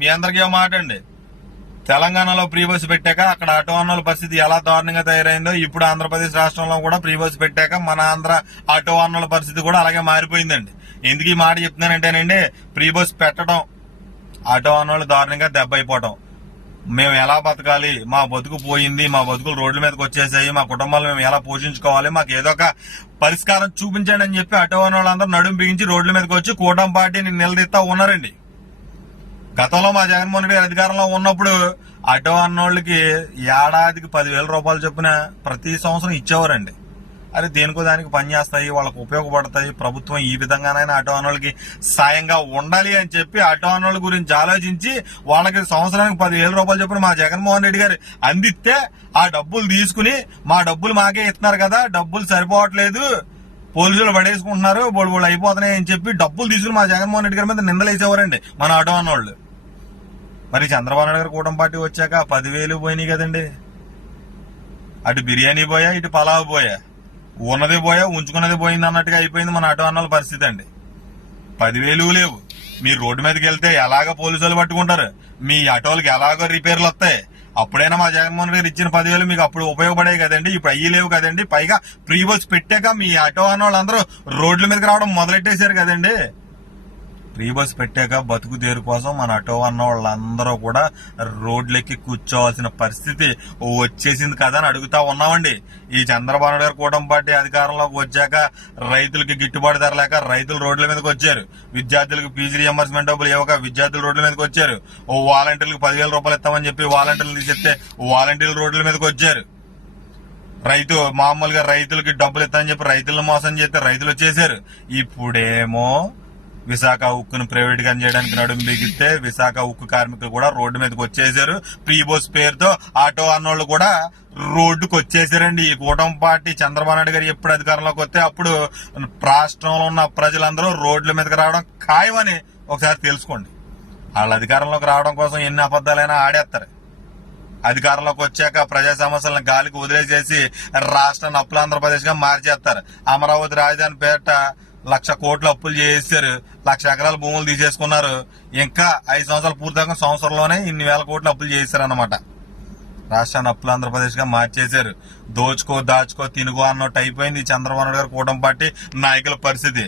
మీ అందరికీ మాట అండి, తెలంగాణలో ఫ్రీ బస్ పెట్టాక అక్కడ ఆటో అన్నోళ్ళ పరిస్థితి ఎలా దారుణంగా తయారైందో ఇప్పుడు ఆంధ్రప్రదేశ్ రాష్ట్రంలో కూడా ఫ్రీ బస్ పెట్టాక మన ఆంధ్ర ఆటో అన్నోళ్ళ పరిస్థితి కూడా అలాగే మారిపోయిందండి. ఎందుకు ఈ మాట చెప్తున్నానంటేనండి, ఫ్రీ బస్ పెట్టడం ఆటో అన్నోళ్ళు దారుణంగా దెబ్బ అయిపోవటం. మేము ఎలా బతకాలి, మా బతుకు పోయింది, మా బతుకులు రోడ్ల మీదకి వచ్చేసాయి, మా కుటుంబాలు మేము ఎలా పోషించుకోవాలి, మాకు ఏదో ఒక పరిష్కారం చూపించండి అని చెప్పి ఆటో అన్నోళ్ళందరూ నడుం బిగించి రోడ్ల మీదకి వచ్చి కూటమి పార్టీని నిలదీస్తా ఉన్నారండి. గతంలో మా జగన్మోహన్ రెడ్డి అధికారంలో ఉన్నప్పుడు ఆటో అన్నోళ్ళకి ఏడాదికి 10,000 రూపాయలు చొప్పున ప్రతి సంవత్సరం ఇచ్చేవారండి. అరే దేనికో దానికి పనిచేస్తాయి, వాళ్ళకు ఉపయోగపడతాయి, ప్రభుత్వం ఈ విధంగానైనా ఆటో అన్నోళ్ళకి సాయంగా ఉండాలి అని చెప్పి ఆటో అన్నోళ్ళ గురించి ఆలోచించి వాళ్ళకి సంవత్సరానికి 10,000 రూపాయలు చొప్పున మా జగన్మోహన్ రెడ్డి గారు అందిస్తే ఆ డబ్బులు తీసుకుని మా డబ్బులు మాకే ఇస్తున్నారు కదా, డబ్బులు సరిపోవట్లేదు, పోలీసులు పడేసుకుంటున్నారు, బోళ్ళు అయిపోతున్నాయి అని చెప్పి డబ్బులు తీసుకుని మా జగన్మోహన్ రెడ్డి గారి మీద నిందలేసేవారండి మన ఆటో అన్నోళ్ళు. మరి చంద్రబాబు నాయుడు గారు కూటమి పార్టీ వచ్చాక 10,000 పోయినాయి కదండి. అటు బిర్యానీ పోయా, ఇటు పలావ్ పోయా, ఉన్నది పోయా, ఉంచుకున్నది పోయింది అన్నట్టుగా అయిపోయింది మన ఆటో అన్నోళ్ళ పరిస్థితి అండి. 10,000 లేవు. మీరు రోడ్డు మీదకి వెళ్తే ఎలాగ పోలీసులు పట్టుకుంటారు, మీ ఆటోలకి ఎలాగో రిపేర్లు వస్తాయి. అప్పుడైనా మా జగన్మోహన్ గారు ఇచ్చిన 10,000 మీకు అప్పుడు ఉపయోగపడే కదండి, ఇప్పుడు అయ్యి లేవు కదండి. పైగా ఫ్రీ బస్ పెట్టాక మీ ఆటో అన్నోళ్ళందరూ రోడ్ల మీదకి రావడం మొదలెట్టేశారు కదండి. ఫ్రీ బస్ పెట్టాక బతుకు దేరు కోసం మన ఆటో అన్న వాళ్ళందరూ కూడా రోడ్లెక్కి కూర్చోవాల్సిన పరిస్థితి వచ్చేసింది కదా అని అడుగుతా ఉన్నామండి. ఈ చంద్రబాబు నాయుడు గారు కూటమి పార్టీ అధికారంలోకి వచ్చాక రైతులకి గిట్టుబాటు ధర లేక రైతులు రోడ్ల మీదకి వచ్చారు. విద్యార్థులకు ఫీజు రియంబర్స్మెంట్ డబ్బులు ఇవ్వక విద్యార్థులు రోడ్ల మీదకి వచ్చారు. వాలంటీర్లకు 10,000 రూపాయలు ఇస్తామని చెప్పి వాలంటీర్లు తీసేస్తే వాలంటీర్లు రోడ్ల మీదకి వచ్చారు. మామూలుగా రైతులకి డబ్బులు ఇస్తామని చెప్పి రైతులను మోసం చేస్తే రైతులు వచ్చేసారు. ఇప్పుడేమో విశాఖ ఉక్కును ప్రైవేటీకరణ చేయడానికి నడుము బిగిస్తే విశాఖ ఉక్కు కార్మికులు కూడా రోడ్డు మీదకి వచ్చేసారు. ఫ్రీ బస్ పేరుతో ఆటో అన్నోళ్ళు కూడా రోడ్డుకు వచ్చేసారండి. ఈ కూటమి పార్టీ చంద్రబాబు నాయుడు గారు ఎప్పుడు అధికారంలోకి వస్తే అప్పుడు రాష్ట్రంలో ఉన్న ప్రజలందరూ రోడ్ల మీదకి రావడం ఖాయమని ఒకసారి తెలుసుకోండి. వాళ్ళ అధికారంలోకి రావడం కోసం ఎన్ని అబద్దాలైనా ఆడేస్తారు. అధికారంలోకి వచ్చాక ప్రజా సమస్యలను గాలికి వదిలేసేసి రాష్ట్రాన్ని అప్పులాంధ్రప్రదేశ్ గా మార్చేస్తారు. అమరావతి రాజధాని పేట 1,00,000 కోట్లు అప్పులు చేసేసారు, 1,00,000 ఎకరాల భూములు తీసేసుకున్నారు. ఇంకా 5 సంవత్సరాలు పూర్తయిన సంవత్సరంలోనే ఇన్ని వేల కోట్లు అప్పులు చేశారు అన్నమాట. రాష్ట్రాన్ని అప్పులు ఆంధ్రప్రదేశ్ గా మార్చేశారు. దోచుకో దాచుకో తినుకో అన్నట్టు అయిపోయింది చంద్రబాబు నాయుడు గారు కూటమి పార్టీ నాయకుల పరిస్థితి.